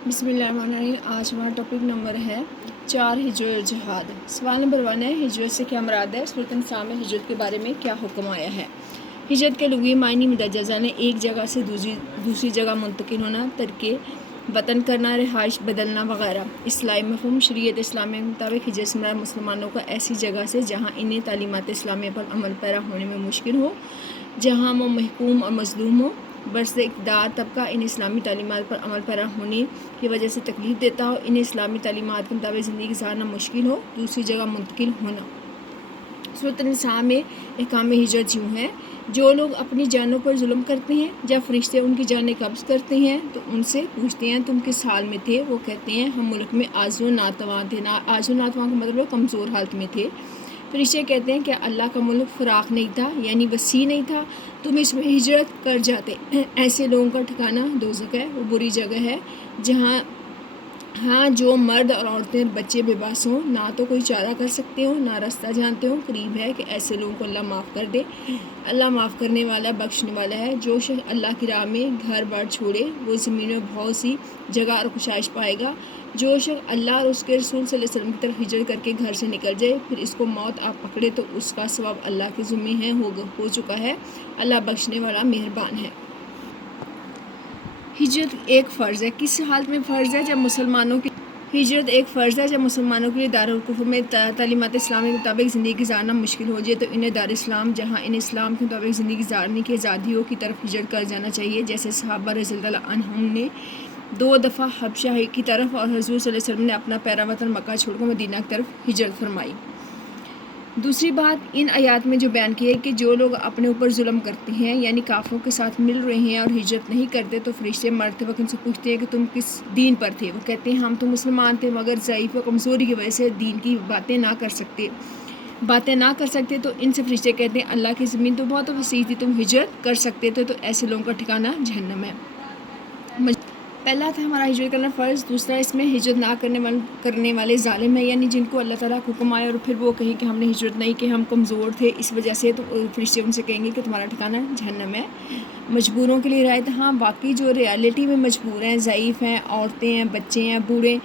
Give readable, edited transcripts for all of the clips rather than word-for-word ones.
بسم اللہ الرحمن الرحیم۔ آج ہمارا ٹاپک نمبر ہے 4 ہجرت اور جہاد۔ سوال نمبر 1 ہے ہجرت سے کیا مراد ہے؟ سورۃ النساء میں ہجرت کے بارے میں کیا حکم آیا ہے؟ ہجرت کے لغوی معنی مندرجہ نے ایک جگہ سے دوسری جگہ منتقل ہونا، ترک وطن کرنا، رہائش بدلنا وغیرہ۔ اصطلاحی مفہوم: شریعت اسلامیہ کے مطابق ہجرت سے مراد مسلمانوں کا ایسی جگہ سے جہاں انہیں تعلیمات اسلامیہ پر عمل پیرا ہونے میں مشکل ہو، جہاں وہ محکوم اور مظلوم ہو، برسر اقتدار طبقہ انہیں اسلامی تعلیمات پر عمل پیرا ہونے کی وجہ سے تکلیف دیتا ہو، انہیں اسلامی تعلیمات کے مطابق زندگی گزارنا مشکل ہو، دوسری جگہ منتقل ہونا۔ سورۃ النساء میں احکام ہجرت یوں ہیں: جو لوگ اپنی جانوں پر ظلم کرتے ہیں، جب فرشتے ان کی جانیں قبض کرتے ہیں تو ان سے پوچھتے ہیں تم کس حال میں تھے؟ وہ کہتے ہیں ہم ملک میں عاجز و ناتواں تھے۔ عاجز و ناتواں کا مطلب کمزور حالت میں تھے۔ فرشتے کہتے ہیں کیا اللہ کا ملک فراخ نہیں تھا، یعنی وسیع نہیں تھا؟ تم اس میں ہجرت کر جاتے۔ ایسے لوگوں کا ٹھکانہ دوزخ ہے، وہ بری جگہ ہے جہاں جو مرد اور عورتیں بچے بے بس ہوں، نہ تو کوئی چارہ کر سکتے ہوں، نہ راستہ جانتے ہوں۔ قریب ہے کہ ایسے لوگوں کو اللہ معاف کر دے۔ اللہ معاف کرنے والا، بخشنے والا ہے۔ جو شخص اللہ کی راہ میں گھر بار چھوڑے وہ زمین میں بہت سی جگہ اور کشائش پائے گا۔ جو شخص اللہ اور اس کے رسول صلی اللہ علیہ وسلم کی طرف ہجرت کر کے گھر سے نکل جائے، پھر اس کو موت آ پکڑے تو اس کا ثواب اللہ کے ذمہ ہے، ہو چکا ہے۔ اللہ بخشنے والا مہربان ہے۔ ہجرت ایک فرض ہے۔ کس حالت میں فرض ہے؟ جب مسلمانوں کی ہجرت ایک فرض ہے جب مسلمانوں کے لیے دارالکفر میں تعلیمات اسلامی کے مطابق زندگی گزارنا مشکل ہو جائے تو انہیں دارالاسلام، جہاں انہیں اسلام کے مطابق زندگی گزارنے کی آزادی ہو، کی طرف ہجرت کر جانا چاہیے، جیسے صحابہ رضی اللہ عنہم نے 2 دفعہ حبشہ کی طرف اور حضور صلی اللہ علیہ وسلم نے اپنا پیرا وطن مکہ چھوڑ کر مدینہ کی طرف ہجرت فرمائی۔ دوسری بات، ان آیات میں جو بیان کی ہے کہ جو لوگ اپنے اوپر ظلم کرتے ہیں، یعنی کافروں کے ساتھ مل رہے ہیں اور ہجرت نہیں کرتے، تو فرشتے مرتے وقت ان سے پوچھتے ہیں کہ تم کس دین پر تھے؟ وہ کہتے ہیں ہم تو مسلمان تھے، مگر ضعیف و کمزوری کی وجہ سے دین کی باتیں نہ کر سکتے تو ان سے فرشتے کہتے ہیں اللہ کی زمین تو بہت وسیع تھی، تم ہجرت کر سکتے تھے۔ تو ایسے لوگوں کا ٹھکانہ جہنم ہے۔ پہلا تھا ہمارا ہجرت کرنا فرض، دوسرا اس میں ہجرت نہ کرنے والے ظالم ہیں، یعنی جن کو اللہ تعالیٰ کا حکم آئے اور پھر وہ کہیں کہ ہم نے ہجرت نہیں کی، ہم کمزور تھے اس وجہ سے، تو فرشتے ان سے کہیں گے کہ تمہارا ٹھکانہ جہنم ہے۔ مجبوروں کے لیے ہدایت: ہاں، باقی جو ریالٹی میں مجبور ہیں، ضعیف ہیں، عورتیں ہیں، بچے ہیں، بوڑھے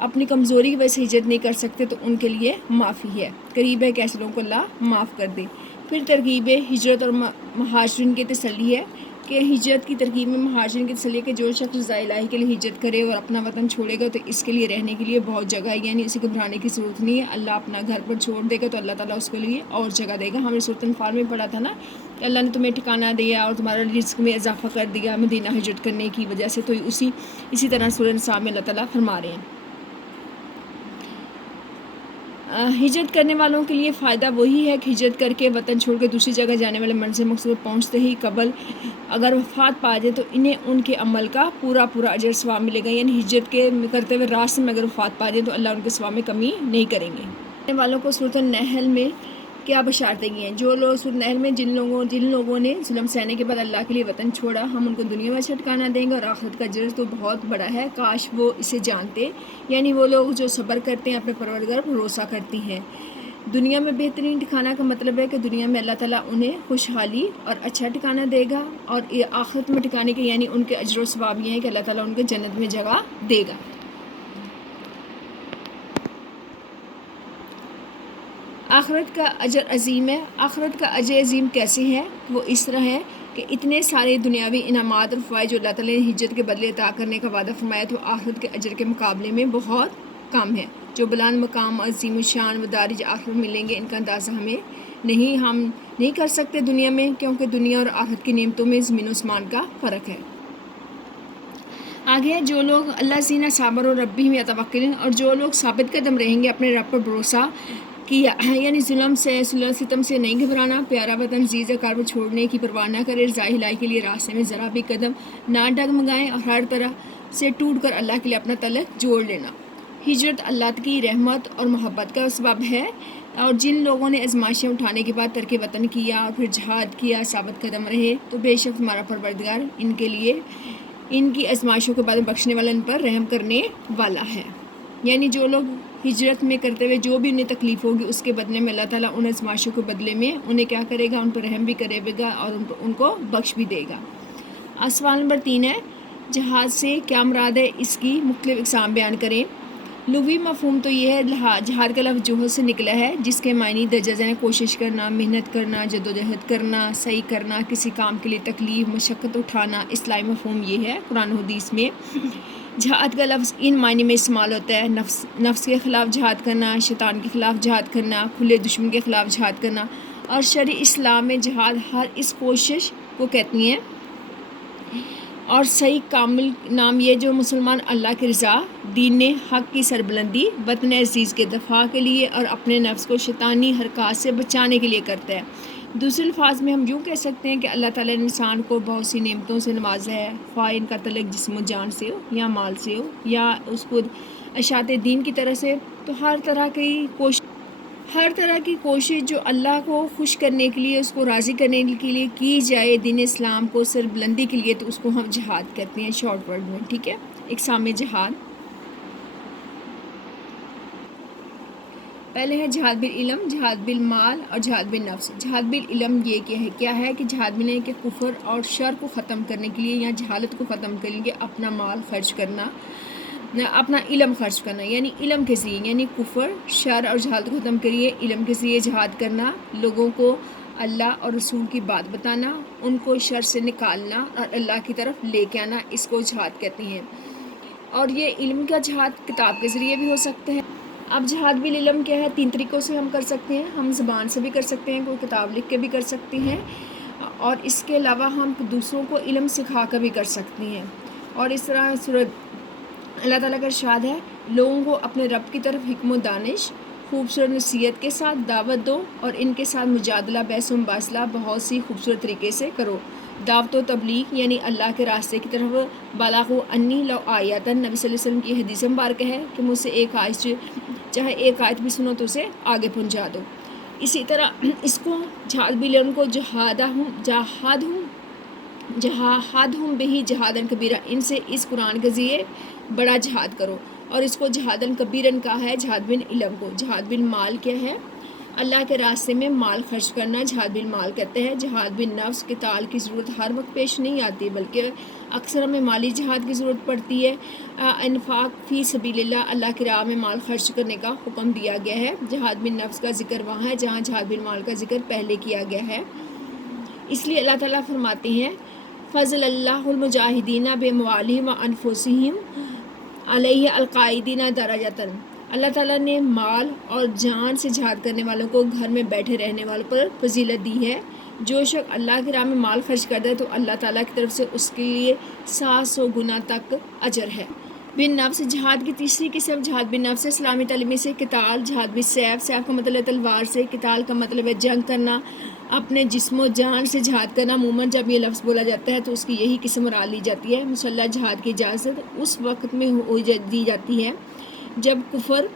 اپنی کمزوری کی وجہ سے ہجرت نہیں کر سکتے تو ان کے لیے معافی ہے۔ قریب ہے کہ ایسے لوگوں کو اللہ معاف کر دے۔ پھر ترغیب ہجرت اور مہاجرین کی تسلی ہے کہ ہجرت کی ترغیب میں مہاجرین کی تسلی ہے کہ جو شخص رضا الہی کے لیے ہجرت کرے اور اپنا وطن چھوڑے گا تو اس کے لیے رہنے کے لیے بہت جگہ ہے، یعنی اسے گھبرانے کی ضرورت نہیں ہے۔ اللہ اپنا گھر پر چھوڑ دے گا تو اللہ تعالیٰ اس کے لیے اور جگہ دے گا۔ ہم نے سورۃ الانفال میں پڑھا تھا نا کہ اللہ نے تمہیں ٹھکانہ دیا اور تمہارا رزق میں اضافہ کر دیا مدینہ ہجرت کرنے کی وجہ سے، تو اسی طرح سورۃ النساء میں اللہ تعالیٰ فرما رہے ہیں۔ ہجرت کرنے والوں کے لیے فائدہ وہی ہے کہ ہجرت کر کے وطن چھوڑ کے دوسری جگہ جانے والے منزل مقصود پہنچتے ہی قبل اگر وفات پا جائے تو انہیں ان کے عمل کا پورا اجر ثواب ملے گا، یعنی ہجرت کے کرتے ہوئے راستے میں اگر وفات پا جائے تو اللہ ان کے ثواب میں کمی نہیں کریں گے۔ کرنے والوں کو سورۃ النحل میں کیا بشارتیں کی ہیں؟ جو لوگ سورۃ النحل میں جن لوگوں نے ظلم سہنے کے بعد اللہ کے لیے وطن چھوڑا، ہم ان کو دنیا میں ٹھکانہ دیں گے اور آخرت کا اجر تو بہت بڑا ہے، کاش وہ اسے جانتے، یعنی وہ لوگ جو صبر کرتے ہیں، اپنے پروردگار پر بھروسہ کرتے ہیں۔ دنیا میں بہترین ٹھکانہ کا مطلب ہے کہ دنیا میں اللہ تعالیٰ انہیں خوشحالی اور اچھا ٹھکانہ دے گا، اور آخرت میں ٹھکانے کے یعنی ان کے اجر و ثواب یہ ہے کہ اللہ تعالیٰ ان کے جنت میں جگہ دے گا۔ آخرت کا اجر عظیم ہے۔ آخرت کا اجر عظیم کیسے ہے؟ وہ اس طرح ہے کہ اتنے سارے دنیاوی انعامات اور فوائد جو اللہ تعالیٰ نے ہجرت کے بدلے عطا کرنے کا وعدہ فرمایا تو آخرت کے اجر کے مقابلے میں بہت کم ہے۔ جو بلند مقام، عظیم الشان مدارج آخرت ملیں گے، ان کا اندازہ ہم نہیں کر سکتے دنیا میں، کیونکہ دنیا اور آخرت کی نعمتوں میں زمین و آسمان کا فرق ہے۔ آگے جو لوگ اللہ زینہ صابر اور ربہم یتوکلون، اور جو لوگ ثابت قدم رہیں گے اپنے رب پر بھروسہ کیا، یعنی ظلم سے ستم سے نہیں گھبرانا، پیارا وطن عزیز کار چھوڑنے کی پرواہ نہ کرے، رضا الہی کے لیے راستے میں ذرا بھی قدم نہ ڈگمگائیں، اور ہر طرح سے ٹوٹ کر اللہ کے لیے اپنا تعلق جوڑ لینا۔ ہجرت اللہ کی رحمت اور محبت کا سبب ہے، اور جن لوگوں نے آزمائشیں اٹھانے کے بعد ترک وطن کیا اور پھر جہاد کیا، ثابت قدم رہے، تو بے شک ہمارا پروردگار ان کی آزمائشوں کے بعد بخشنے والا، ان پر رحم کرنے والا ہے۔ یعنی جو لوگ ہجرت میں کرتے ہوئے جو بھی انہیں تکلیف ہوگی اس کے بدلے میں اللہ تعالیٰ ان آزمائشوں کے بدلے میں انہیں کیا کرے گا؟ ان پر رحم بھی کرے گا اور ان کو بخش بھی دے گا۔ سوال نمبر 3 ہے جہاد سے کیا مراد ہے، اس کی مختلف اقسام بیان کریں۔ لغوی مفہوم تو یہ ہے، جہاد کا لفظ جوہد سے نکلا ہے، جس کے معنی درجہ ذیل کوشش کرنا، محنت کرنا، جدوجہد کرنا، صحیح کرنا، کسی کام کے لیے تکلیف مشقت اٹھانا۔ اصطلاحی مفہوم یہ ہے قرآن و حدیث میں۔ جہاد کا لفظ ان معنی میں استعمال ہوتا ہے: نفس کے خلاف جہاد کرنا، شیطان کے خلاف جہاد کرنا، کھلے دشمن کے خلاف جہاد کرنا، اور شرعی اسلام میں جہاد ہر اس کوشش کو کہتی ہیں۔ اور صحیح کامل نام یہ جو مسلمان اللہ کی رضا، دین حق کی سربلندی، وطن عزیز کے دفاع کے لیے اور اپنے نفس کو شیطانی حرکات سے بچانے کے لیے کرتا ہے۔ دوسرے الفاظ میں ہم یوں کہہ سکتے ہیں کہ اللہ تعالیٰ نے انسان کو بہت سی نعمتوں سے نوازا ہے، خواہ ان کا تعلق جسم و جان سے ہو یا مال سے ہو یا اس کو اشاعت دین کی طرح سے، تو ہر طرح کی کوشش جو اللہ کو خوش کرنے کے لیے، اس کو راضی کرنے کے لیے کی جائے، دین اسلام کو سربلندی کے لیے، تو اس کو ہم جہاد کہتے ہیں شارٹ ورڈ میں، ٹھیک ہے۔ اقسام جہاد، پہلے ہے جہاد بالعلم، جہاد بالمال اور جہاد بالنفس۔ جہاد بالعلم یہ کیا ہے کہ جہاد بالعلم کے کفر اور شر کو ختم کرنے کے لیے یا جہالت کو ختم کرنے کے لیے اپنا مال خرچ کرنا، اپنا علم خرچ کرنا، یعنی علم کے ذریعے، یعنی کفر شر اور جہالت کو ختم کریے علم کے ذریعے جہاد کرنا، لوگوں کو اللہ اور رسول کی بات بتانا، ان کو شر سے نکالنا اور اللہ کی طرف لے کے آنا، اس کو جہاد کہتے ہیں۔ اور یہ علم کا جہاد کتاب کے ذریعے بھی ہو سکتا ہے۔ اب جہاد بالعلم کیا ہے، 3 طریقوں سے ہم کر سکتے ہیں۔ ہم زبان سے بھی کر سکتے ہیں، کوئی کتاب لکھ کے بھی کر سکتے ہیں، اور اس کے علاوہ ہم دوسروں کو علم سکھا کر بھی کر سکتے ہیں۔ اور اس طرح اللہ تعالیٰ کا ارشاد ہے، لوگوں کو اپنے رب کی طرف حکم و دانش، خوبصورت نصیحت کے ساتھ دعوت دو اور ان کے ساتھ مجادلہ بحث و مباحثہ بہت سی خوبصورت طریقے سے کرو۔ دعوت و تبلیغ یعنی اللہ کے راستے کی طرف بلاغوا انی لو آیاتن، نبی صلی اللہ علیہ وسلم کی حدیث مبارکہ ہے کہ مجھ سے چاہے ایک آیت بھی سنو تو اسے آگے پہنچا دو۔ اسی طرح اس کو جہاد بالعلم کو جہادہم بہی جہادن کبیرہ، ان سے اس قرآن کے ذریعے بڑا جہاد کرو، اور اس کو جہادن کبیرن کہا ہے جہاد بالعلم کو۔ جہاد بالمال کیا ہے، اللہ کے راستے میں مال خرچ کرنا، جہاد بالمال کہتے ہیں۔ جہاد بالنفس، قتال کی ضرورت ہر وقت پیش نہیں آتی بلکہ اکثر ہمیں مالی جہاد کی ضرورت پڑتی ہے۔ انفاق فی سبیل اللہ، اللہ کی راہ میں مال خرچ کرنے کا حکم دیا گیا ہے۔ جہاد بالنفس کا ذکر وہاں ہے جہاں جہاد بالمال کا ذکر پہلے کیا گیا ہے، اس لیے اللہ تعالیٰ فرماتے ہیں فضل اللہ المجاہدین باموالہم وانفسہم علیہ القاعدین درجۃ، اللہ تعالیٰ نے مال اور جان سے جہاد کرنے والوں کو گھر میں بیٹھے رہنے والوں پر فضیلت دی ہے۔ جو شخص اللہ کی راہ میں مال خرچ کرتا ہے تو اللہ تعالیٰ کی طرف سے اس کے لیے 700 گنا تک اجر ہے۔ بن نفس، جہاد کی تیسری قسم جہاد بن نفس، اسلامی تعلیمی سے قتال، جہاد بالسیف، سیف کا مطلب ہے تلوار سے، قتال کا مطلب ہے جنگ کرنا، اپنے جسم و جان سے جہاد کرنا۔ عموماً جب یہ لفظ بولا جاتا ہے تو اس کی یہی قسم مراد لی جاتی ہے۔ مسلح جہاد کی اجازت اس وقت میں دی جاتی ہے جب کفر،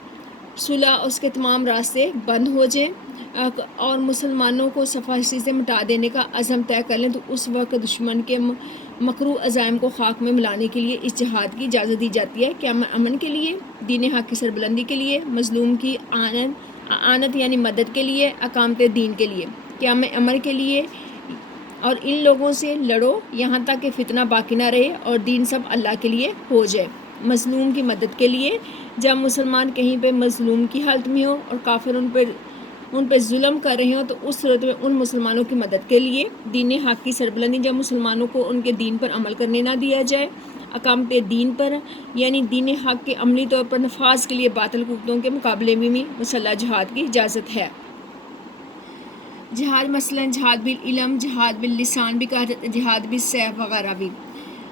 صلح، اس کے تمام راستے بند ہو جائیں اور مسلمانوں کو صفحہ سے مٹا دینے کا عزم طے کر لیں، تو اس وقت دشمن کے مکروہ عزائم کو خاک میں ملانے کے لیے اس جہاد کی اجازت دی جاتی ہے، کہ امن کے لیے، دین حق کی سربلندی کے لیے، مظلوم کی اعانت یعنی مدد کے لیے، اقامت دین کے لیے، قیام امر کے لیے، اور ان لوگوں سے لڑو یہاں تک کہ فتنہ باقی نہ رہے اور دین سب اللہ کے لیے ہو جائے۔ مظلوم کی مدد کے لیے، جب مسلمان کہیں پہ مظلوم کی حالت میں ہو اور کافر ان پہ ظلم کر رہے ہوں تو اس صورت میں ان مسلمانوں کی مدد کے لیے۔ دین حق کی سربلندی، جب مسلمانوں کو ان کے دین پر عمل کرنے نہ دیا جائے، اقامت دین پر یعنی دین حق کے عملی طور پر نفاذ کے لیے باطل قوتوں کے مقابلے میں بھی مسلح جہاد کی اجازت ہے۔ جہاد مثلاً جہاد بالعلم، جہاد باللسان بھی کہا جاتا ہے، جہاد بالسیف وغیرہ بھی۔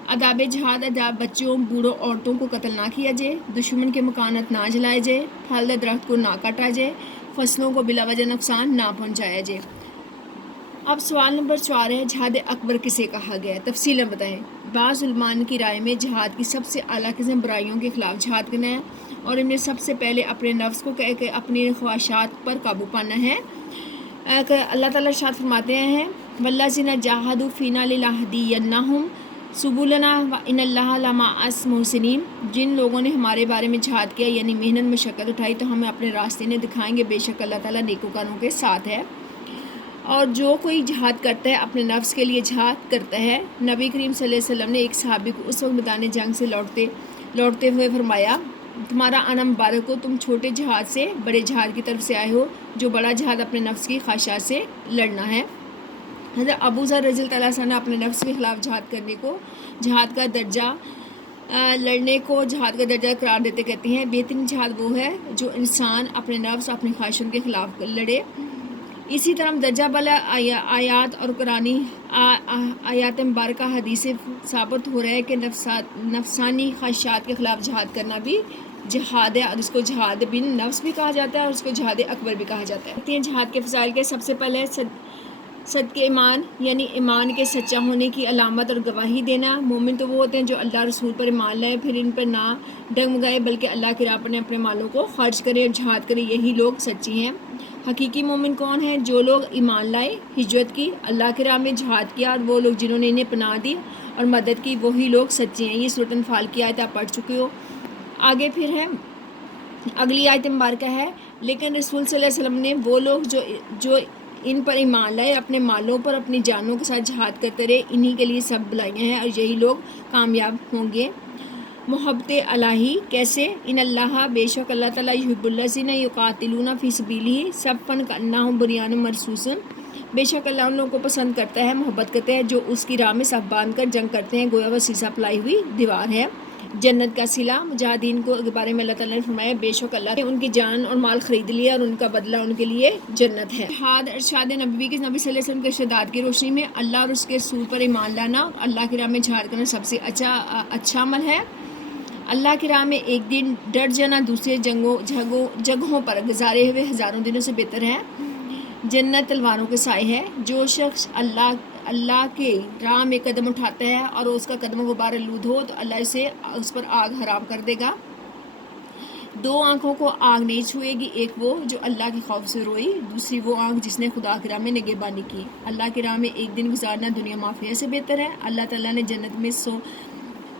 آداب جہاد، آداب بچوں، بوڑھوں، عورتوں کو قتل نہ کیا جائے، دشمن کے مکانات نہ جلائے جائے، پھلدار درخت کو نہ کاٹا جائے، فصلوں کو بلا وجہ نقصان نہ پہنچایا جائے۔ اب سوال نمبر 4 ہے، جہاد اکبر کسے کہا گیا ہے؟ تفصیلاً بتائیں۔ بعض علماء کی رائے میں جہاد کی سب سے اعلیٰ قسم برائیوں کے خلاف جہاد کرنا ہے، اور ان میں سب سے پہلے اپنے نفس کو کہہ کے اپنی خواہشات پر قابو پانا ہے۔ اللہ تعالیٰ ارشاد فرماتے ہیں والذین جاہدوا فینا لنہدینہم سبلنا وان اللہ لمع المحسنین، جن لوگوں نے ہمارے بارے میں جہاد کیا یعنی محنت مشقت اٹھائی تو ہمیں اپنے راستے نے دکھائیں گے، بے شک اللہ تعالیٰ نیکوکاروں کے ساتھ ہے۔ اور جو کوئی جہاد کرتا ہے اپنے نفس کے لیے جہاد کرتا ہے۔ نبی کریم صلی اللہ علیہ وسلم نے ایک صحابی کو اس وقت میدان جنگ سے لوٹتے ہوئے فرمایا، تمہارا آنا مبارک ہو، تم چھوٹے جہاد سے بڑے جہاد کی طرف سے آئے ہو، جو بڑا جہاد اپنے نفس کی خواہشات سے لڑنا ہے۔ حضرت ابو ذر رضی اللہ عنہ نے اپنے نفس کے خلاف جہاد کا درجہ قرار دیتے کہتے ہیں، بہترین جہاد وہ ہے جو انسان اپنے نفس اپنی خواہشوں کے خلاف لڑے۔ اسی طرح درجہ بالا آیات اور قرآنی آیات مبارکہ حدیث سے ثابت ہو رہا ہے کہ نفسانی خواہشات کے خلاف جہاد کرنا بھی جہاد ہے، اور اس کو جہاد بن نفس بھی کہا جاتا ہے اور اس کو جہاد اکبر بھی کہا جاتا ہے۔ جہاد کے فضائل کے سب سے پہلے صدق ایمان، یعنی ایمان کے سچا ہونے کی علامت اور گواہی دینا۔ مومن تو وہ ہوتے ہیں جو اللہ رسول پر ایمان لائے، پھر ان پر نہ ڈگمگائے بلکہ اللہ کی راہ پر اپنے مالوں کو خرچ کرے اور جہاد کرے، یہی لوگ سچے ہیں۔ حقیقی مومن کون ہیں؟ جو لوگ ایمان لائے، ہجرت کی، اللہ کی راہ میں جہاد کیا، اور وہ لوگ جنہوں نے انہیں پناہ دی اور مدد کی، وہی لوگ سچے ہیں۔ یہ سورۃ انفال کی آیت آپ پڑھ چکے ہو۔ آگے پھر ہے اگلی آیت مبارکہ ہے، لیکن رسول صلی اللہ علیہ وسلم نے وہ لوگ جو ان پر ایمان لائے، اپنے مالوں پر اپنی جانوں کے ساتھ جہاد کرتے رہے، انہی کے لیے سب بلائیاں ہیں اور یہی لوگ کامیاب ہوں گے۔ محبت الہی کیسے؟ ان اللہ، بے شک اللہ تعالیٰ، یحب الذین یقاتلون فی سبیلہ صفا کأنہم بنیان مرصوص، بے شک اللہ ان لوگوں کو پسند کرتا ہے، محبت کرتا ہے جو اس کی راہ میں صف باندھ کر جنگ کرتے ہیں، گویا وہ سیسا پلائی ہوئی دیوار ہے۔ جنت کا صلہ، مجاہدین کو کے بارے میں اللہ تعالیٰ نے فرمایا، بے شک اللہ نے ان کی جان اور مال خرید لیا اور ان کا بدلہ ان کے لیے جنت ہے۔ ارشاد نبوی کے نبی صلی اللہ علیہ وسلم کے ارشادات کی روشنی میں اللہ اور اس کے رسول پر ایمان لانا، اللہ کی راہ میں جہاد کرنا سب سے اچھا عمل ہے۔ اللہ کی راہ میں ایک دن ڈٹ جانا دوسرے جگہوں پر گزارے ہوئے ہزاروں دنوں سے بہتر ہے۔ جنت تلواروں کے سائے ہے۔ جو شخص اللہ کے راہ میں قدم اٹھاتا ہے اور اس کا قدم غبار آلود ہو تو اللہ اس پر آگ حرام کر دے گا۔ دو آنکھوں کو آگ نہیں چھوئے گی، ایک وہ جو اللہ کے خوف سے روئی، دوسری وہ آنکھ جس نے خدا کی راہ میں نگہبانی کی۔ اللہ کی راہ میں ایک دن گزارنا دنیا مافیہ سے بہتر ہے۔ اللہ تعالیٰ نے جنت میں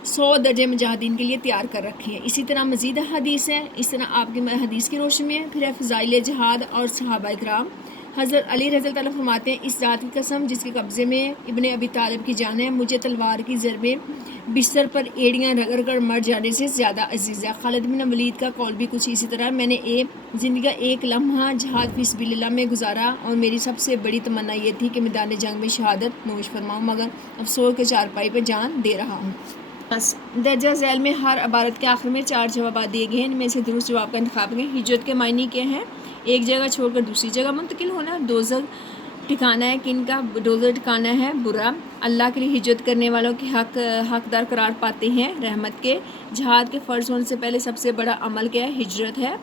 100 درجے مجاہدین کے لیے تیار کر رکھے ہیں۔ اسی طرح مزید حدیث ہے، اس طرح آپ کی حدیث کی روشنی میں پھر ہے فضائل جہاد اور صحابہ کرام۔ حضرت علی رضی اللہ عنہ فرماتے ہیں، اس ذات کی قسم جس کے قبضے میں ابن ابی طالب کی جان ہے، مجھے تلوار کی ضربیں بستر پر ایڑیاں رگڑ کر مر جانے سے زیادہ عزیز ہے۔ خالد بن ولید کا قول بھی کچھ اسی طرح، میں نے زندگی کا ایک لمحہ جہاد فی سبیل اللہ میں گزارا اور میری سب سے بڑی تمنا یہ تھی کہ میدان جنگ میں شہادت نوش فرماؤں، مگر افسوس کے چارپائی پہ جان دے رہا ہوں۔ درجہ ذیل میں ہر عبارت کے آخر میں 4 جوابات دیے گئے ہیں، ان میں سے درست جواب کا انتخاب کریں۔ ہجرت کے معنی کیا ہیں؟ ایک جگہ چھوڑ کر دوسری جگہ منتقل ہونا۔ دوزخ ٹھکانہ ہے کن کا؟ دوزخ ٹھکانہ ہے برا۔ اللہ کے لیے ہجرت کرنے والوں کے حقدار قرار پاتے ہیں رحمت کے۔ جہاد کے فرض ہونے سے پہلے سب سے بڑا عمل کیا ہے؟ ہجرت ہے۔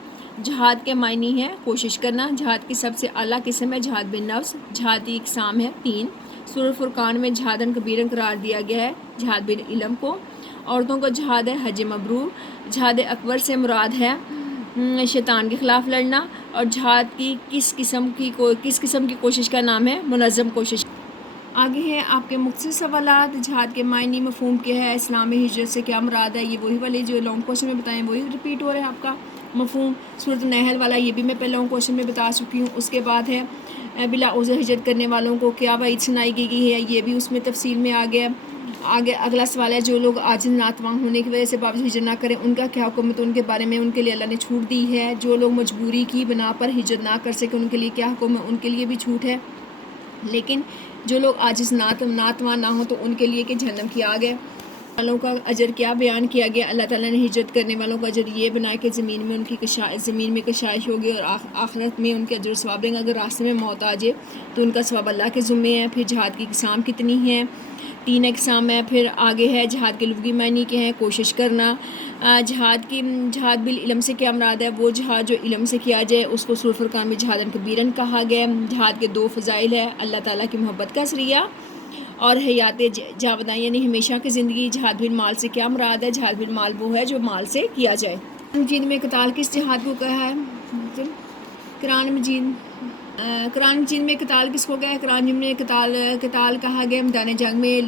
جہاد کے معنی ہے کوشش کرنا۔ جہاد کی سب سے اعلیٰ قسم ہے جہاد بن نفس۔ جہاد کی اقسام ہے 3۔ سورۃ فرقان میں جہادن کبیرن قرار دیا گیا ہے جہاد بن علم کو۔ عورتوں کو جہاد ہے حج مبرور۔ جہاد اکبر سے مراد ہے شیطان کے خلاف لڑنا، اور جہاد کی کس قسم کی کوشش کا نام ہے؟ منظم کوشش۔ آگے ہیں آپ کے مختصر سوالات۔ جہاد کے معنی، مفہوم کیا ہے؟ اسلام میں ہجرت سے کیا مراد ہے؟ یہ وہی والے جو لانگ کوشچن میں بتائیں وہی ریپیٹ ہو رہا ہے آپ کا۔ مفہوم سورۃ النحل والا یہ بھی میں پہلے لانگ کوشچن میں بتا چکی ہوں۔ اس کے بعد ہے بلا عذر ہجرت کرنے والوں کو کیا وعید سنائی گئی ہے، یہ بھی اس میں تفصیل میں آ گیا۔ آگے اگلا سوال ہے جو لوگ عاجز ناتواں ہونے کی وجہ سے باوجود ہجرت نہ کریں ان کا کیا حکم ہے؟ تو ان کے بارے میں ان کے لیے اللہ نے چھوٹ دی ہے۔ جو لوگ مجبوری کی بنا پر ہجرت نہ کر سکے ان کے لیے کیا حکم ہے؟ ان کے لیے بھی چھوٹ ہے۔ لیکن جو لوگ عاجز ناتواں نہ ہوں تو ان کے لیے کہ جہنم کی آگ ہے۔ والوں کا اجر کیا بیان کیا گیا؟ اللہ تعالیٰ نے ہجرت کرنے والوں کا اجر یہ بنایا کہ زمین میں کشائش ہوگی اور آخرت میں ان کے اجر ثواب دیں گے۔ اگر راستے میں موت آ جائے تو ان کا ثواب اللہ کے ذمے ہے۔ پھر جہاد کی اقسام کتنی ہیں؟ 3 اقسام ہے۔ پھر آگے ہے جہاد کے لغوی معنی کیا ہے؟ کوشش کرنا۔ جہاد بالعلم سے کیا مراد ہے؟ وہ جہاد جو علم سے کیا جائے اس کو سورۃ فرقان میں جہادن کبیرن کہا گیا۔ جہاد کے 2 فضائل ہے، اللہ تعالیٰ کی محبت کا ذریعہ اور حیات جاوداں یعنی ہمیشہ کی زندگی۔ جہاد بالمال سے کیا مراد ہے؟ جہاد بالمال وہ ہے جو مال سے کیا جائے۔ مجید میں قتال کس جہاد کو کہا ہے؟ قرآن مجید قرآن مجید میں قتال کس کو گیا ہے؟ قرآن مجید میں قتال کہا گیا میدان جنگ میں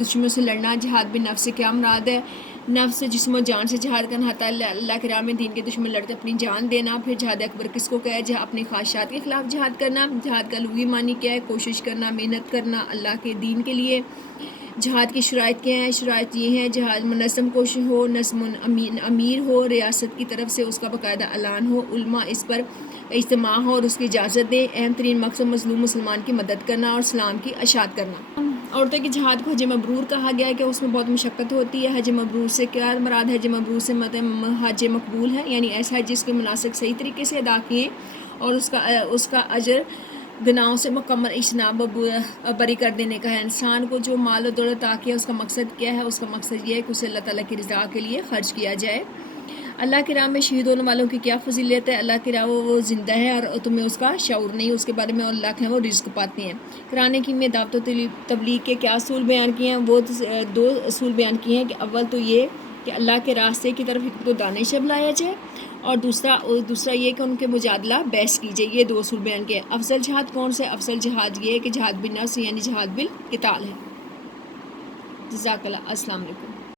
دشمنوں سے لڑنا. جہاد بن نفس سے کیا مراد ہے؟ نفس جسم و جان سے جہاد کرنا، حتی اللہ کے راہ میں دین کے دشمن لڑتے اپنی جان دینا. پھر جہاد اکبر کس کو کہا ہے؟ جہاں اپنی خواہشات کے خلاف جہاد کرنا. جہاد کا لغوی معنی کیا ہے؟ کوشش کرنا، محنت کرنا اللہ کے دین کے لیے. جہاد کی شرائط کیا ہیں؟ شرائط یہ ہیں: جہاد منظم کوشش ہو، نظم امیر ہو، ریاست کی طرف سے اس کا باقاعدہ اعلان ہو، علماء اس پر اجتماع ہو اور اس کی اجازت دیں. اہم ترین مقصد مظلوم مسلمان کی مدد کرنا اور اسلام کی اشاعت کرنا. عورتوں کی جہاد کو حج مبرور کہا گیا ہے کہ اس میں بہت مشقت ہوتی ہے. حج مبرور سے کیا مراد ہے؟ حج مبرور سے حج مقبول ہے، یعنی ایسا ہے جس کے مناسک صحیح طریقے سے ادا کیے اور اس کا اجر گناہوں سے مکمل اجتناب بری کر دینے کا ہے. انسان کو جو مال و دولت عطا کیا اس کا مقصد کیا ہے؟ اس کا مقصد یہ ہے کہ اسے اللہ تعالیٰ کی رضا کے لیے خرچ کیا جائے. اللہ کی راہ میں شہید ہونے والوں کی کیا فضیلت ہے؟ اللہ کی راہ وہ زندہ ہے اور تمہیں اس کا شعور نہیں، اس کے بارے میں اللہ کے وہ رزق پاتے ہیں. قرآن حکیم میں دعوت و تبلیغ کے کیا اصول بیان کیے ہیں؟ وہ 2 اصول بیان کیے ہیں کہ اول تو یہ کہ اللہ کے راستے کی طرف حکمت و دانش سے بلایا جائے، اور دوسرا یہ کہ ان کے مجادلہ بحث کیجیے. یہ 2 اصول بیان کیے. افضل جہاد کون سے؟ افضل جہاد یہ ہے کہ جہاد بالنفس یعنی جہاد بالقتال ہے. جزاک اللہ. السلام علیکم.